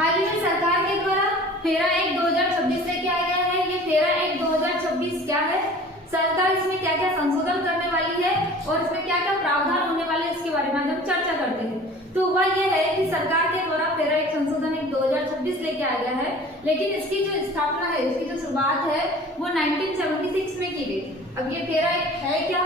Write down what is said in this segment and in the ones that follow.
हाल ही में सरकार के द्वारा 13/1/2026 लेके आया गया है। ये 13/1/2026 क्या है, सरकार इसमें क्या क्या संशोधन करने वाली है और इसमें क्या क्या प्रावधान होने वाले हैं, इसके बारे में हम चर्चा करते हैं। तो वह ये है कि सरकार के द्वारा 13 संशोधन 2026 लेके आया गया है, लेकिन इसकी जो स्थापना है, इसकी जो शुरुआत है वो 1976 में की गई। अब ये 13 है क्या,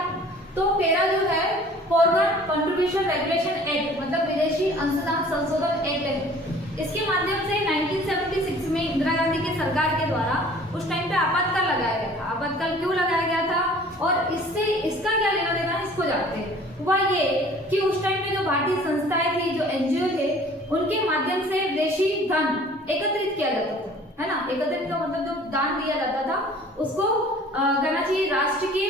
तो 13 जो है फॉरेन कंट्रीब्यूशन रेगुलेशन एक्ट मतलब विदेशी अंशदान संशोधन एक्ट है। इसके माध्यम से 1976 में इंदिरा गांधी की सरकार के द्वारा उस टाइम पे आपातकाल लगाया गया था। आपातकाल क्यों लगाया गया था और इससे इसका क्या लेना देना है, इसको जानते हैं। वह ये कि उस टाइम में जो भारतीय संस्थाएं थी, जो एनजीओ थे, उनके माध्यम से विदेशी धन एकत्रित किया जाता था, है ना। एकत्रित का मतलब जो दान दिया जाता था उसको कहना चाहिए राष्ट्र की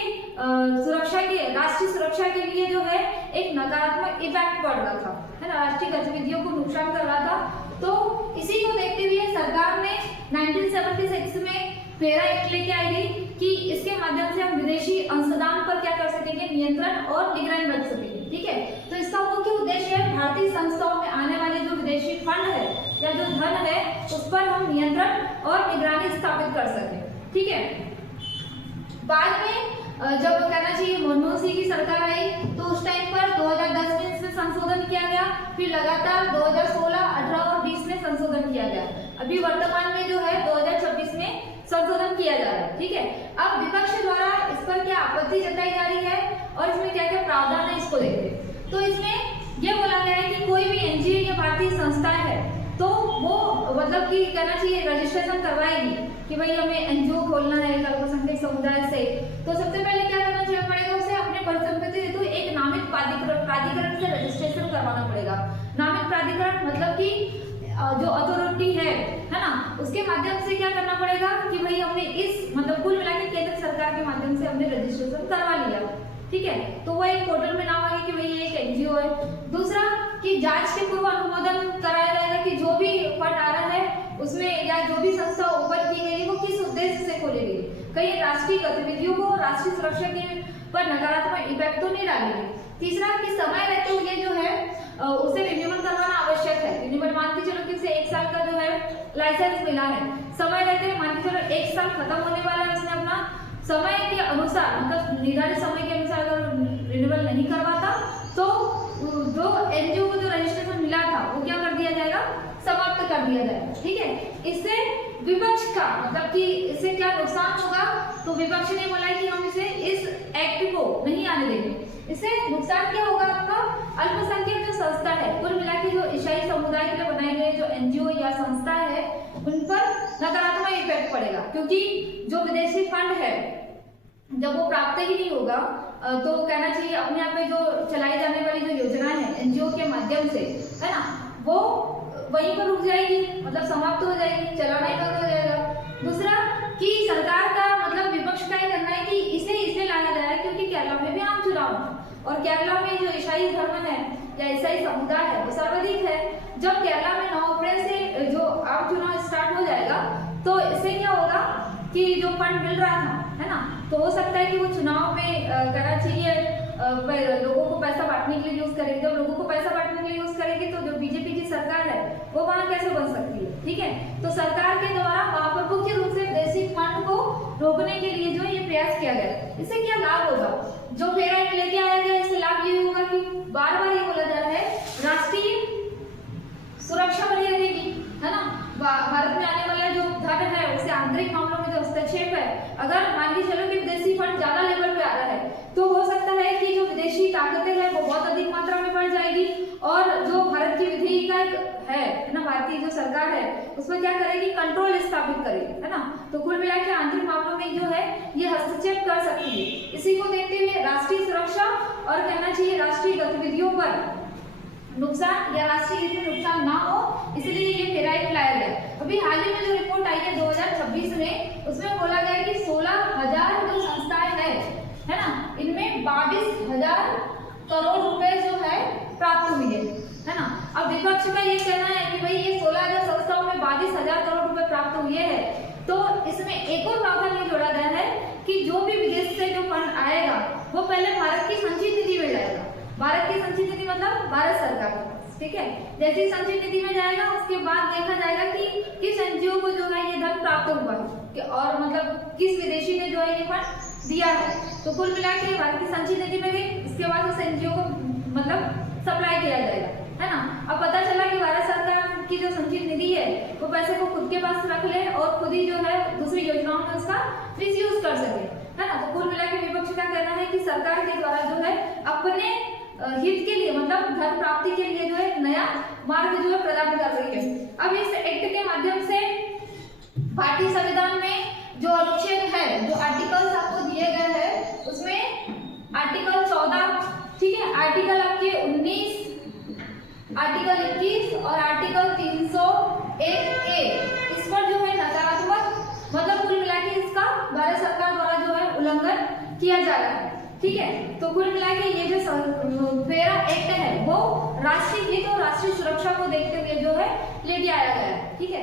सुरक्षा के, राष्ट्रीय सुरक्षा के लिए जो है एक नकारात्मक इफेक्ट पड़ रहा था, है ना, राष्ट्रीय गतिविधियों को नुकसान कर रहा था। तो इसी को देखते हुए सरकार ने 1976 में 13 एक्ट लेके आई गई कि इसके माध्यम से हम विदेशी अंशदान पर क्या कर सकेंगे, नियंत्रण और निगरानी रख सकेंगे। ठीक है, तो इसका मुख्य उद्देश्य है भारतीय संस्थाओं में आने वाले जो विदेशी फंड है या जो धन है उस पर हम नियंत्रण और निगरानी स्थापित कर सकें। ठीक है, बाद में जब कहना चाहिए मनमोहन सिंह की सरकार आई तो उस टाइम पर 2010 में इसमें संशोधन किया गया, फिर लगातार 2016, 18 और 20 में संशोधन किया गया। अभी वर्तमान में जो है 2026 में संशोधन किया जा रहा है। ठीक है, अब विपक्ष द्वारा इस पर क्या आपत्ति जताई जा रही है और इसमें क्या क्या प्रावधान है इसको देखते हैं। तो इसमें यह बोला गया है कि कोई भी एनजीओ या भारतीय संस्थाएं है तो वो मतलब कि कहना चाहिए रजिस्ट्रेशन करवाएगी कि भाई हमें एनजीओ खोलना है अल्पसंख्यक समुदाय से। तो सबसे पहले क्या करना चाहिए पड़ेगा, उसे अपने परिसंपत्ति हेतु एक नामित प्राधिकरण से रजिस्ट्रेशन करवाना पड़ेगा। नामित प्राधिकरण मतलब कि जो अथॉरिटी है ना, उसके माध्यम से क्या करना पड़ेगा कि भाई हमने इस मतलब कुल मिलाकर केंद्र सरकार के माध्यम से हमने रजिस्ट्रेशन करवा लिया। ठीक है, तो वो एक पोर्टल में नाम आ गया कि भाई ये एक एनजीओ है। दूसरा कि जांच के पूर्व अनुमोदन कराया जाएगा कि जो भी फंड आ रहा है उसमें या जो भी संस्था ओपन की गई है वो किस उद्देश्य से खोली गई, कहीं राष्ट्रीय गतिविधियों को, राष्ट्रीय सुरक्षा के पर नकारात्मक इफेक्ट तो नहीं डालेंगे। तीसरा कि समय रहते हुए जो है उसे रिन्यूअल करवाना आवश्यक है। रिन्यूअल मान के चलो कि उसे 1 साल का जो है लाइसेंस मिला है, समय रहते हुए मान के चलो 1 साल खत्म होने वाला है, उसने अपना समय के अनुसार मतलब निर्धारित समय के अनुसार अगर रिन्यूअल नहीं करवाता तो जो एनजीओ को जो रजिस्ट्रेशन मिला था वो क्या कर दिया जाएगा, समाप्त कर दिया जाएगा। ठीक है, इससे विपक्ष का मतलब कि इससे क्या नुकसान होगा, तो विपक्ष ने बोला कि हम इसे इस एक्ट को नहीं आने देंगे। इससे नुकसान क्या होगा आपका, अल्पसंख्यक जो संस्था है कुल मिला के जो ईसाई समुदाय के लिए बनाए गए जो एनजीओ या संस्था है उन पर नकारात्मक इफेक्ट पड़ेगा, क्योंकि जो विदेशी फंड है जब वो प्राप्त ही नहीं होगा तो कहना चाहिए अपने आप में जो चलाई जाने वाली जो योजनाएं हैं एनजीओ के माध्यम से, है ना, वो वहीं पर रुक जाएगी, मतलब समाप्त हो जाएगी, चलाना ही बंद हो जाएगा। दूसरा कि सरकार का मतलब विपक्ष का ये करना है कि इसे इसलिए लाया गया है क्योंकि केरला में भी आम चुनाव है और केरला में जो ईसाई धर्म है या ईसाई समुदाय है वो सर्वाधिक है। जब केरला में 9 अप्रैल से जो आम चुनाव स्टार्ट हो जाएगा तो इससे क्या होगा कि जो फंड मिल रहा था, है ना, तो हो सकता है कि वो चुनाव में करना चाहिए लोगों को पैसा बांटने के लिए यूज करेगी। जब लोगों को पैसा बांटने के लिए यूज करेगी तो जो बीजेपी की सरकार है वो वहां कैसे बन सकती है। ठीक है, तो सरकार के द्वारा वहां पर मुख्य रूप से विदेशी फंड को रोकने के लिए जो ये प्रयास किया गया। इससे क्या लाभ होगा, जो 13 एक्ट लेके आया गया इससे लाभ ये होगा कि बार बार ये बोला जा रहा है राष्ट्रीय सुरक्षा बनी रहेगी, है ना। भारत में आने वाला जो धन है उसे आंतरिक मामलों में जो हस्तक्षेप है, अगर मान के चलो कि विदेशी फंड ज्यादा लेवल पे आ रहा है तो हो सकता है कि जो विदेशी ताकतें हैं वो बहुत अधिक मात्रा में बढ़ जाएगी और जो भारत की विधि का है ना, भारतीय जो सरकार है उसमें क्या करेगी, कंट्रोल स्थापित करेगी, है ना। तो कुल मिला के आंतरिक मामलों में जो है ये हस्तक्षेप कर सकती है। इसी को देखते हुए राष्ट्रीय सुरक्षा और कहना चाहिए राष्ट्रीय गतिविधियों पर नुकसान या राष्ट्रीय हित में नुकसान ना हो, इसलिए ये 13 एक्ट लाया गया। अभी हाल ही में जो रिपोर्ट आई है 2026 में, उसमें बोला गया कि 16,000 जो संस्थाएं है ना, इनमें 22,000 करोड़ रुपए जो है प्राप्त हुई है ना। अब विपक्ष का ये कहना है कि भाई ये 16,000 संस्थाओं में 22,000 करोड़ रुपए प्राप्त हुए हैं, तो इसमें एक और प्रावधान ये जोड़ा गया है कि जो भी विदेश से जो फंड आएगा वो पहले भारत की संचित निधि में जाएगा। भारत की संचित निधि मतलब भारत सरकार के पास, ठीक है। जैसे ही संचित निधि में जाएगा उसके बाद देखा जाएगा कि किस एनजीओ को जो है ये धन प्राप्त हुआ है और मतलब किस विदेशी ने जो है ये फंड दिया है। तो कुल मिला के भारत की संचित निधि में गई, इसके बाद उस एनजीओ को मतलब सप्लाई किया जाएगा, है ना। अब पता चला कि भारत सरकार की जो संचित निधि है वो पैसे को खुद के पास रख ले और खुद ही जो है दूसरी योजनाओं में उसका मिसयूज कर सके, है ना। तो कुल मिला के विपक्ष का कहना है कि सरकार के द्वारा जो है अपने हित के लिए मतलब धन प्राप्ति के लिए जो है नया मार्ग जो है प्रदान कर रही है। अब इस एक्ट के माध्यम से भारतीय संविधान में जो अनुच्छेद है, जो आर्टिकल्स आपको दिए गए हैं उसमें आर्टिकल 14, ठीक है, आर्टिकल आपके 19, आर्टिकल 21 और आर्टिकल 301A इस पर जो है नकारात्मक मतलब कुल मिला के इसका भारत सरकार द्वारा जो है उल्लंघन किया जा रहा है, ठीक है। तो कुल मिला के ये जो फेरा एक्ट है वो राष्ट्रीय हित और राष्ट्रीय सुरक्षा को देखते हुए जो है लेके आया गया है, ठीक है।